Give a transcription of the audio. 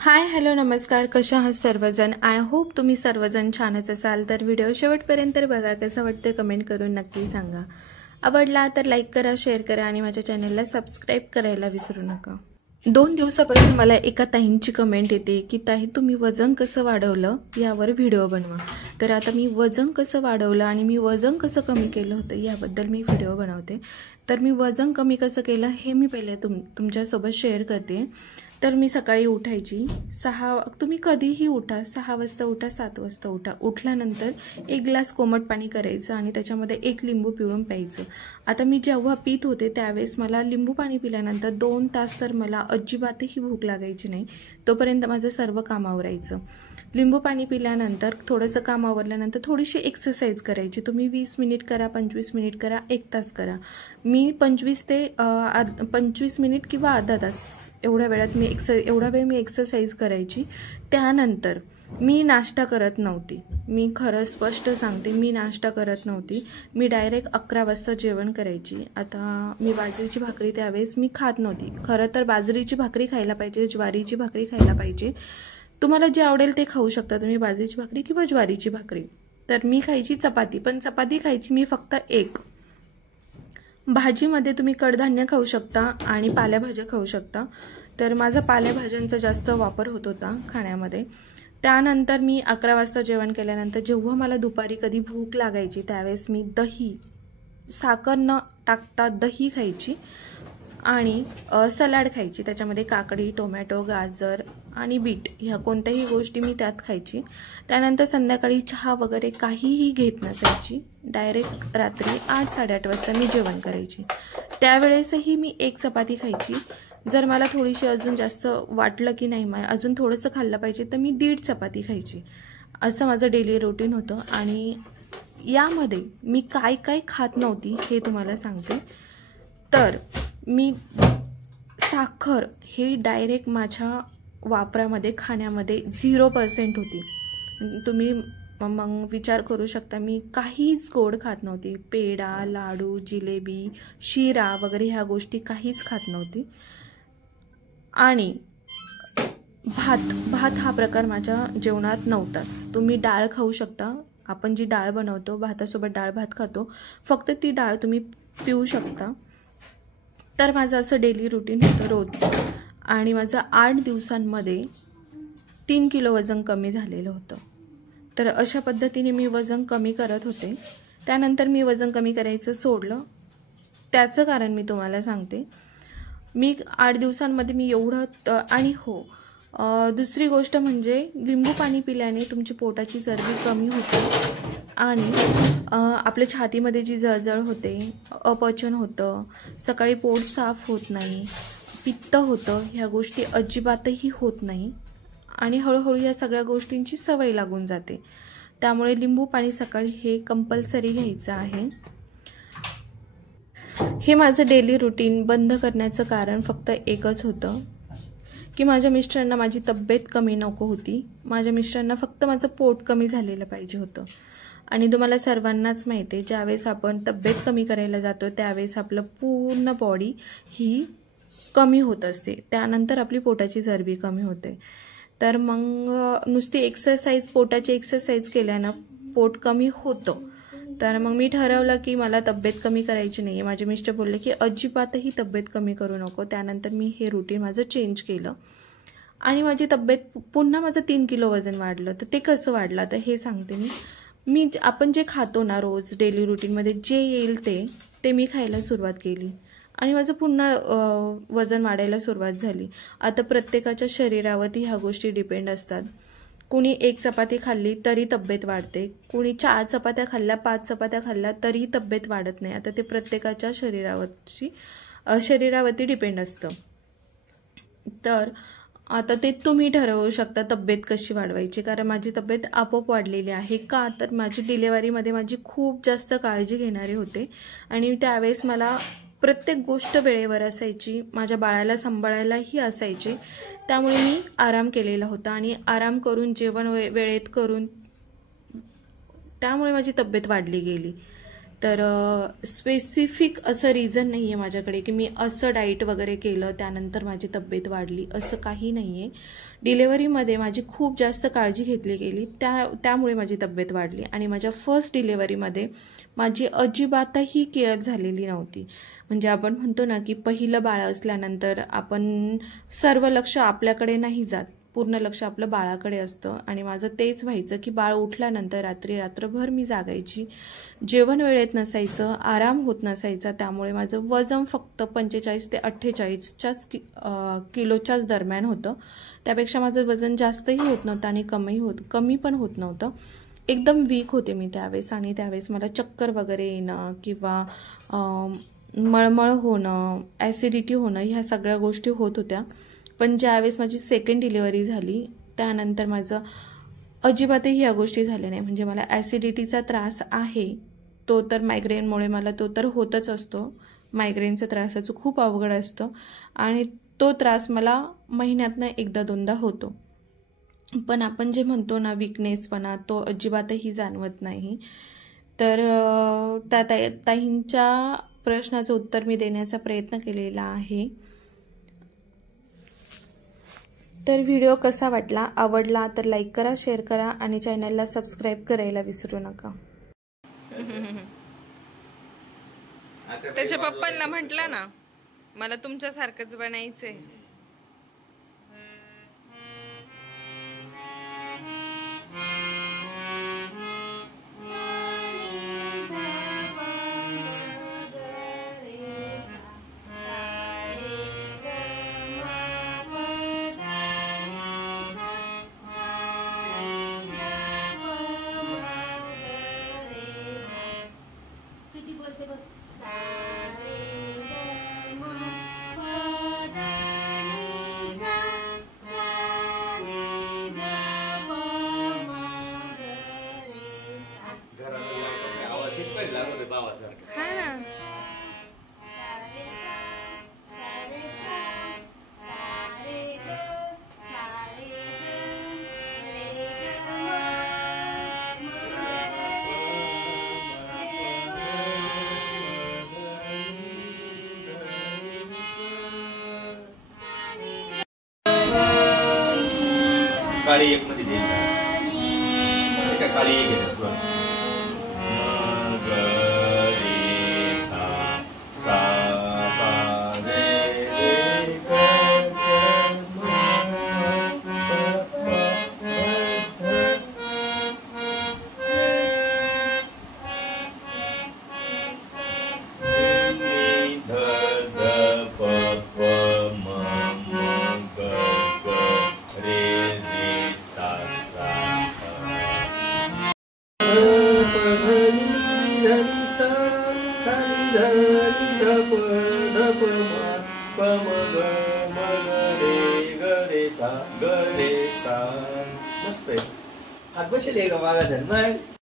Hi hello नमस्कार, कशा आहात सर्वजण. आय होप तुम्ही सर्वजण छानच असाल. तर व्हिडिओ शेवटपर्यंत बघा, कसं वाटतं कमेंट करून नक्की सांगा. आवडला तर लाईक करा, शेअर करा आणि माझ्या चॅनलला सबस्क्राईब करायला विसरू नका. 2 दिवसापासून मला एका ताईंची कमेंट येते की ताई तुम्ही वजन कसं वाढवलं यावर व्हिडिओ बनवा. तर आता मी वजन कसं वाढवलं आणि मी वजन कसं कमी केलं होतं याबद्दल मी व्हिडिओ बनवते. तर मी वजन कमी कसं केलं हे मी पहिले तुमच्यासोबत शेअर करते. तर मी सकाळी उठायची 6, तुम्ही कधीही उठा, 6 वाजता उठा, 7 वाजता उठा. उठल्यानंतर 1 ग्लास कोमट पाणी करायचं आणि त्याच्यामध्ये 1 लिंबू पिळून प्यायचं. आता मी जेव्हा पीत होते त्यावेळेस मला लिंबू पाणी पिल्यानंतर 2 तास तर मला अजिबातही भूक लागायची नाही. तोपर्यंत माझं सर्व काम आवरायचं. लिंबू पाणी पिल्यानंतर थोडंसं काम आवरल्यानंतर थोडीशी एक्सरसाइज करायची. तुम्ही 20 मिनिट करा, 25 मिनिट करा, 1 तास करा. मी 25 मिनिट किंवा अर्धा तास एवढ्या वेळ मी एक्सरसाइज करायची. त्यानंतर मी नाश्ता करत नव्हती. मी खरं स्पष्ट सांगते, मी नाश्ता करत नव्हती. मी डायरेक्ट 11 वाजता जेवण करायची. आता मी बाजरीची भाकरी त्यावेळेस मी खात नव्हती. खरं तर बाजरीची भाकरी खायला पाहिजे, ज्वारीची भाकरी खायला पाहिजे. तुम्हाला जे आवडेल ते खाऊ शकता तुम्ही, बाजरीची भाकरी किंवा ज्वारीची भाकरी. तर मी खायची चपाती, पण चपाती खायची मी फक्त 1. भाजीमध्ये तुम्ही कडधान्य खाऊ शकता आणि पालेभाज्या खाऊ शकता. तर माझा पालेभाज्यांचा जास्त वापर होत होता खाण्यामध्ये. त्यानंतर मी 11 वाजता जेवण केल्यानंतर जेव्हा मला दुपारी कधी भूक लागायची त्यावेळेस मी दही, साखर न टाकता दही खायची आणि सलाड खायची. त्याच्यामध्ये काकडी, टोमॅटो, गाजर आणि बीट ह्या कोणत्याही गोष्टी मी त्यात खायची. त्यानंतर संध्याकाळी चहा वगैरे काहीही घेत नसायची. डायरेक्ट रात्री 8-8:30 वाजता मी जेवण करायची. त्यावेळेसही मी 1 चपाती खायची. जर मला थोडीशी अजून जास्त वाटलं की नाही अजून थोडंसं खाल्लं पाहिजे तर मी 1.5 चपाती खायची. असं माझं डेली रुटीन होतं. आणि यामध्ये मी काय काय खात नव्हती हे तुम्हाला सांगते. तर मी साखर हे डायरेक्ट माझ्या वापरामध्ये, खाण्यामध्ये 0% होती. तुम्ही मग विचार करू शकता मी काहीच गोड खात नव्हती. पेढा, लाडू, जिलेबी, शिरा वगैरे ह्या गोष्टी काहीच खात नव्हती. आणि भात हा प्रकार माझ्या जेवणात नव्हताच. तुम्ही डाळ खाऊ शकता. आपण जी डाळ बनवतो, भातासोबत डाळ भात खातो, फक्त ती डाळ तुम्ही पिऊ शकता. तर माझं असं डेली रुटीन होतं रोज. आणि माझं 8 दिवसांमध्ये 3 किलो वजन कमी झालेलं होतं. तर अशा पद्धतीने मी वजन कमी करत होते. त्यानंतर मी वजन कमी करायचं सोडलं. त्याचं कारण मी तुम्हाला सांगते. मी 8 दिवसांमध्ये मी एवढं आणि दुसरी गोष्ट म्हणजे लिंबू पाणी पिल्याने तुमची पोटाची चरबी कमी होते आणि आपल्या छातीमध्ये जी जळजळ होते, अपचन होतं, सकाळी पोट साफ होत नाही, पित्त होतं, ह्या गोष्टी अजिबातही होत नाही. आणि हळूहळू या सगळ्या गोष्टींची सवय लागून जाते. त्यामुळे लिंबू पाणी सकाळी हे कंपल्सरी घ्यायचं आहे. हे माझं डेली रुटीन बंद करण्याचं कारण फक्त एकच होतं की माझ्या मिस्टरांना माझी तब्येत कमी नको होती. माझ्या मिस्टरांना फक्त माझं पोट कमी झालेलं पाहिजे होतं. आणि तुम्हाला सर्वांनाच माहिती आहे, ज्यावेळेस आपण तब्येत कमी करायला जातो त्यावेळेस आपलं पूर्ण बॉडी ही कमी होत असते. त्यानंतर आपली पोटाची चरबी कमी होते. तर मग नुसती एक्सरसाइज, पोटाची एक्सरसाइज केल्यानं पोट कमी होतं. तर मग मी ठरवलं की मला तब्येत कमी करायची नाही आहे. माझे मिस्टर बोलले की अजिबातही तब्येत कमी करू नको. त्यानंतर मी हे रुटीन माझं चेंज केलं आणि माझी तब्येत पुन्हा माझं 3 किलो वजन वाढलं. तर ते कसं वाढलं तर हे सांगते मी. आपण जे खातो ना रोज डेली रुटीनमध्ये जे येईल ते मी खायला सुरुवात केली आणि माझं पुन्हा वजन वाढायला सुरुवात झाली. आता प्रत्येकाच्या शरीरावरती ह्या गोष्टी डिपेंड असतात. कुणी 1 चपाती खाल्ली तरी तब्येत वाढते, कुणी 4 चपात्या खाल्ल्या, 5 चपात्या खाल्ल्या तरी तब्येत वाढत नाही. आता ते प्रत्येकाच्या शरीरावरती डिपेंड असतं. तर आता ते तुम्ही ठरवू शकता तब्येत कशी वाढवायची. कारण माझी तब्येत आपोआप वाढलेली आहे. का तर माझी डिलेवरीमध्ये माझी खूप जास्त काळजी घेणारे होते आणि त्यावेळेस मला प्रत्येक गोष्ट वेळेवर असायची, माझ्या बाळाला सांभाळायलाही असायचे. त्यामुळे मी आराम केलेला होता आणि आराम करून, जेवण वेळेत करून, त्यामुळे माझी तब्येत वाढली गेली. तर स्पेसिफिक असं रिझन नाही आहे माझ्याकडे की मी असं डाईट वगैरे केलं त्यानंतर माझी तब्येत वाढली, असं काही नाही आहे. डिलेवरीमध्ये माझी खूप जास्त काळजी घेतली गेली, त्यामुळे माझी तब्येत वाढली. आणि माझ्या फर्स्ट डिलेवरीमध्ये माझी अजिबातही केअर झालेली नव्हती. म्हणजे आपण म्हणतो ना की पहिलं बाळ असल्यानंतर आपण सर्व लक्ष आपल्याकडे नाही जात, पूर्ण लक्ष आपलं बाळाकडे असतं. आणि माझं तेच व्हायचं की बाळ उठल्यानंतर रात्रभर मी जागायची, जेवण वेळेत नसायचं, आराम होत नसायचा. त्यामुळे माझं वजन फक्त 45 ते 48 किलोच्याच दरम्यान होतं. त्यापेक्षा माझं वजन जास्तही होत नव्हतं आणि कमी पण होत नव्हतं. एकदम वीक होते मी त्यावेळेस. आणि त्यावेळेस मला चक्कर वगैरे येणं किंवा मळमळ होणं, ॲसिडिटी होणं, ह्या सगळ्या गोष्टी होत होत्या. पण ज्यावेळेस माझी सेकंड डिलिव्हरी झाली त्यानंतर माझं अजिबातही ह्या गोष्टी झाल्या नाही. म्हणजे मला ॲसिडिटीचा त्रास आहे, तो तर मायग्रेनमुळे मला तो तर होतच असतो. मायग्रेनचा त्रासाचं खूप अवघड असतं आणि तो त्रास मला महिन्यातनं एकदा दोनदा होतो. पण आपण जे म्हणतो ना विकनेसपणा, तो अजिबातही जाणवत नाही. तर त्या ताईंच्या प्रश्नाचं उत्तर मी देण्याचा प्रयत्न केलेला आहे. तर व्हिडिओ कसा वाटला, आवडला तर लाईक करा, शेअर करा आणि चॅनलला सबस्क्राईब करायला विसरू नका. त्याच्या पप्पांना म्हटलं ना मला तुमच्यासारखंच बनायचंय. काळी एक मध्ये देईल का काळी एक आहे स्वर रे सा सा सा रे मस्त आहे. हात बसेल का मागा